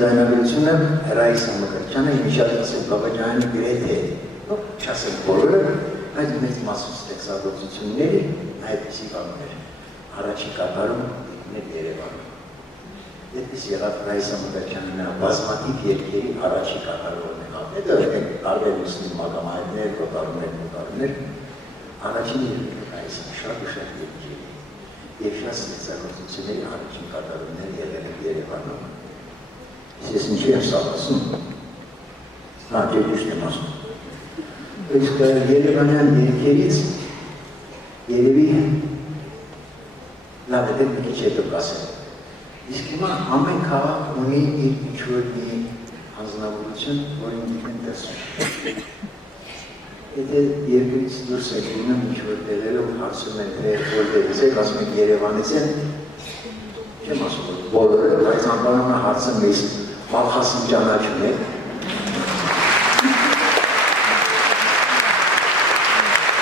Զայնագրությունը Ռայսա Մկրտչյանը իմիջիատիվ Բաբաջյանի գրեթե չասել բոլորը, այդ մեծ մասում ստեղծագործությունների այդպիսի բաներ առաջի կատարում ներ Երևանում։ Այդպես եղավ Ռայսա Մկրտչյանի նա բազմաթիվ երկերի առաջի կատարողն եղավ։ Դա տարբեր ուսուցիչ մագամայրներ, կատարումներ, առաջին երկերը Ռայսա շատ երկերի եւ շատ ստեղծագործությունների առաջին կատարումներ եղել են Երևանում։ Ես ինչի եմ սաղասում, ջերուշն եմ ասում։ Իսկ Երևանյան երկերից երևի լավ է դեպ մի քիչ հետո կասեմ։ Իսկ հիմա ամեն քաղաք ունի իր ինչ-որ մի հանձնավորություն, որին դիպեն տեսում։ Եթե երկրից դուրս եք լինում ինչ-որ տեղերով հարցում են թե որտեղից եք, ասում եք Երևանից են, չեմ ասում բոլորը, բայց անպայման հարցը մեզ Մալխասին ճանաչում է։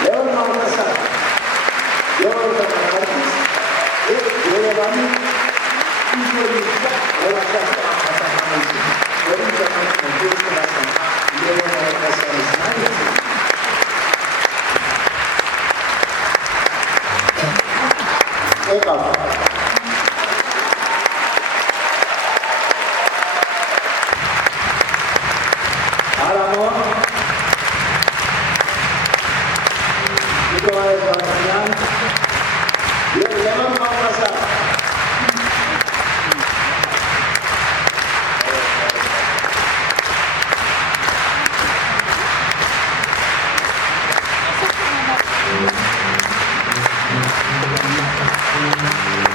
Լեոն Մալխասան, Յորոդանարատից և Երևանի ինժորիստա որաշաստ աղթատականություն, որին ճանաչում է դեսկրասան Լեոն Մալխասանի սնայից։ Եկավ։ Thank you.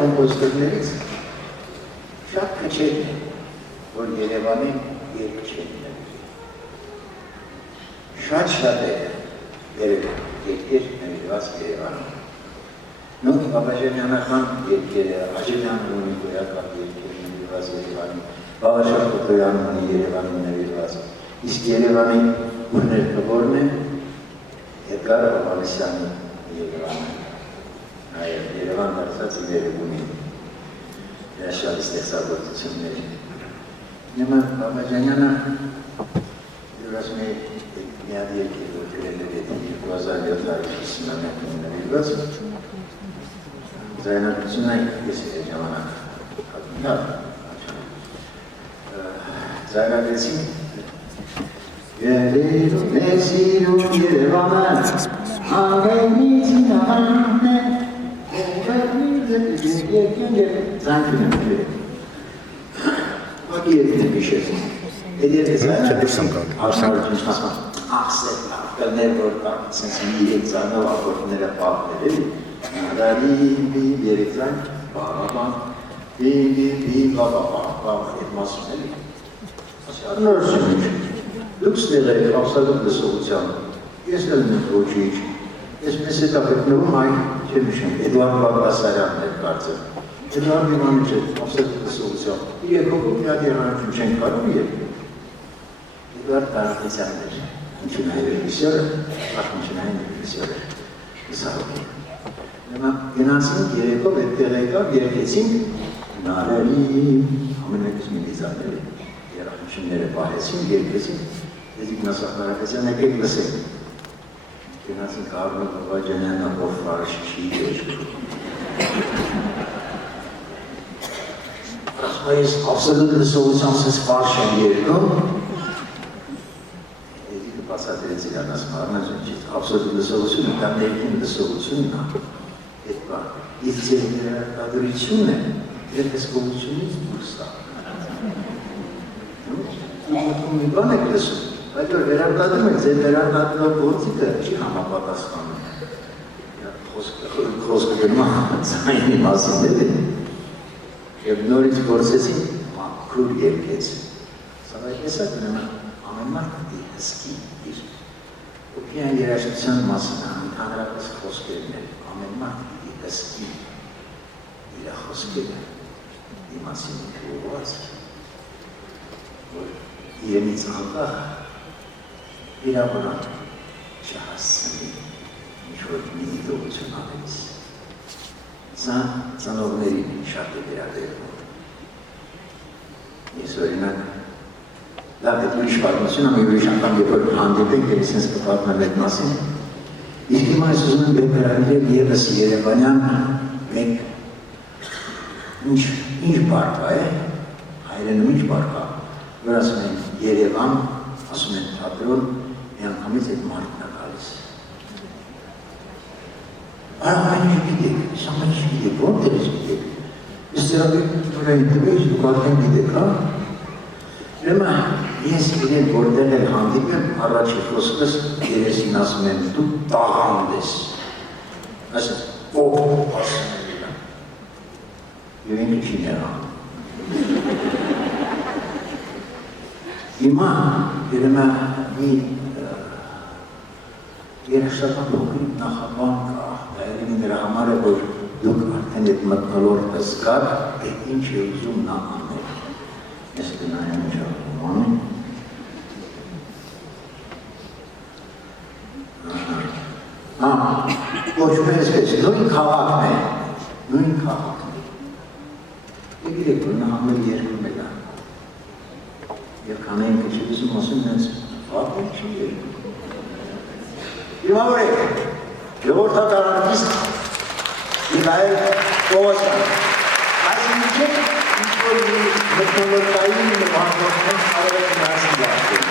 Կոմպոզիտորներից շատ քչերն են, որ Երևանի երգ չեն նվիրել։ Շատ է երգեր նվիրված Երևանում։ Նույն Բաբաջանյանական երգերը, Աջենյանը ունի գոյակապ երգեր նվիրված Երևանին, Բաղաշար Կոտրոյանը ունի Երևանին նվիրված, իսկ Երևանի ուներկվորն է Էդգար Հովհաննիսյանի Երևանը։ Նաև Երևան դարձած Երևանի հրաշալի ստեղծագործություններ։ Նման Բաբաջանյանը ասում է մի հատ երկիր, որ գրել է 2750-ին նվիրված, ձայնագրությունը ես էր ժամանակ ձայնագրեցին Երևում է սիրում Երևանը, անգայնիցին ահանն է Զանքին եմ գրել։ Ակի երկին եմ իշեցին։ Էդեր է զայնագրեցին, հարսարություն հասման, աղսեր լավկալներ, որ կարծենց մի երեք զանով ակորդները պահներ էլի, նարարին, երեք զայն, բաղաբան, բաղաբան, այդ մասում էլի։ Նորսում ինչ, դուք ստեղ եք ավսալում լսողության, ես էլ նմ ոչիչ, ես մեզ հետ ապետնվում այն չեմ իշեմ, Էդուարդ Բաղդասարյանն էր կարծել, Էդուարդ Իմանիչ էր ավսալում լսողության, երկողում մի հատ երանություն չենք կարում երկում, Էդուարդ Կարապետյանն էր, ինչունային ռեժիսյորը, ախմիչունային ռեժիսյորը, իսարոքի։ Նման գնացինք երեկով այդտեղ եկավ, երկեցինք նարերի, ամենակից մի դիզայները, երախմիչունները պահեցինք, երկեցինք, եզիկ Նասախ Կարապետյան եկեք լսենք։ Գնացինք Արնոտ Բաբաջանյանը, ով ֆարշ չի երկում։ Ասում ես ավսալուտ լսողության սես ֆարշ են երկում, եզիկը բացատրեց իրան ասում արնազուն չի, ավսալուտ լսողությունը կամ ներքին լսողությունն է, այդ բան, իր ձեր ներարտադրությունն է, երգեսկողությունից դուրս է։ Դուք մի բան եք լսում, բայց որ վերարտադրում եք, ձեր վերարտադրող գործիքը չի համապատասխանում։ Խոսքը գնում ձայնի մասին էլ է։ Եվ նորից գործեցին, մաքուր երկեց։ Սա այդպես է գնում ամեն մարդ դի հսկի իր։ Ու միայն երաժշտության մասին հանրապես խոսքերն են, ամեն մարդ դի հսկի իր խոսքերը դիմասին ուղղված, որ իրենից անկախ իրավունակ չհասցնի ինչ-որ մի դիտողություն անելիս։ Սա ծանողների շատ է վերադերվում։ Ես օրինակ, լավ այդ ուրիշ պատմություն, ամի ուրիշ անգամ երբ որ հանդիպենք, և ես կպատմեմ այդ մասին, իսկ հիմա ես ուզում եմ վերաբերել ևս երևանյան մեկ ինչ բարկա է, հայրենում ինչ բարկա, որ ասում են Երևան, ասում են թատրոն, մի անգամից այդ մարդն է գալիս։ Այն ինչ գիտեք, ես ամեն ինչ գիտեք, որտեղ ես գիտեք։ Ես ծրագիր տուրային տվեից դուք արդեն գիտեք, հա։ Ուրեմն ես իրեն որտեղ էլ հանդիպեմ, առաջի խոսքս երեսին ասում եմ, դու տաղանդ ես։ Ասում, ով ասում եմ իրան։ Եվ ինքը չի նեղան։ Հիմա ուրեմն մի երաշտական փոքրիկ նախաբան կա, դա ելին նրա համար է, որ դուք արդեն այդ մտնոլորտը զգաք, այդ ինչ է ուզում նա անել։ Ես գնայեմ ինչ անում։ Ոչ մեսպես, նույն քաղաքն է, նույն քաղաքն է։ Եգիրեք, որ նա ամեն երկում է դա։ Եվ կանային կչիվիսում ասում նենց վատ չի Իմավորեք, ժողովրդատարանիստ Միքայել Պողոսյան, այս միջև ինչ-որ մթնոլորտային մահանոցներ կարող եք նրանցին լավտել։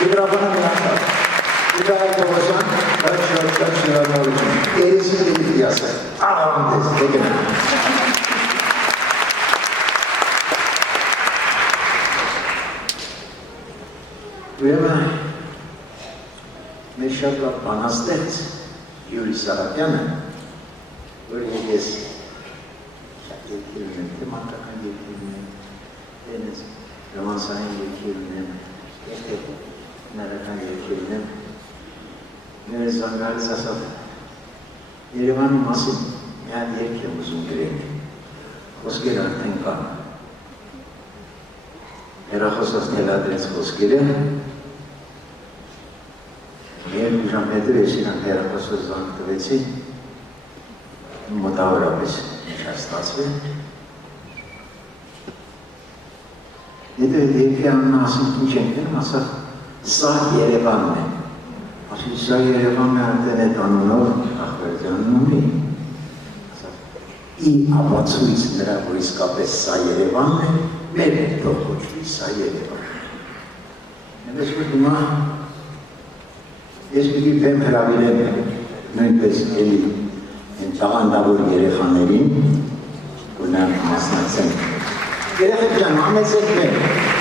Եվրոպանը միացավ։ Իդայ Թովոսյան, շատ շնորհավորություն։ Երեսին դեպի ասել։ Ահանդես, դեկնա։ Ուրեմն, մեր շատ լավ բանաստեղծ Յուրի Սարապյանը, որ ես երկիրում եմ, թե մանկական երկիրում եմ, դենես ռոմանսային երկիրում եմ, եթե նարական երկիրում եմ, մեր զանգարից ասավ, Երևանի մասին մի հատ երգ եմ ուզում գրել, խոսքեր արդեն կան։ Հեռախոսած թելադրեց խոսքերը, երկու ժամ հետո ես իրանք հեռախոսած զանգ տվեցի, մոտավորապես շատ ստացվել։ Հետո երկի անունը ասենք ինչ ենք դնում, ասավ, սա Երևանն է։ Ասի, սա Երևանն է արդեն այդ անունով, ախվերդյանն ունի։ Ի ապացույց նրա, որ իսկապես սա Երևանն է, մեր հետ թող կոչվի սա Երևանն է։ Այնպես որ հիմա ես պիտի բեմ հրավիրեմ նույնպես էլի տաղանդավոր երեխաներին, որ նրանք մասնակցեն։ Երեխեք ջան, համեցեք բեմ։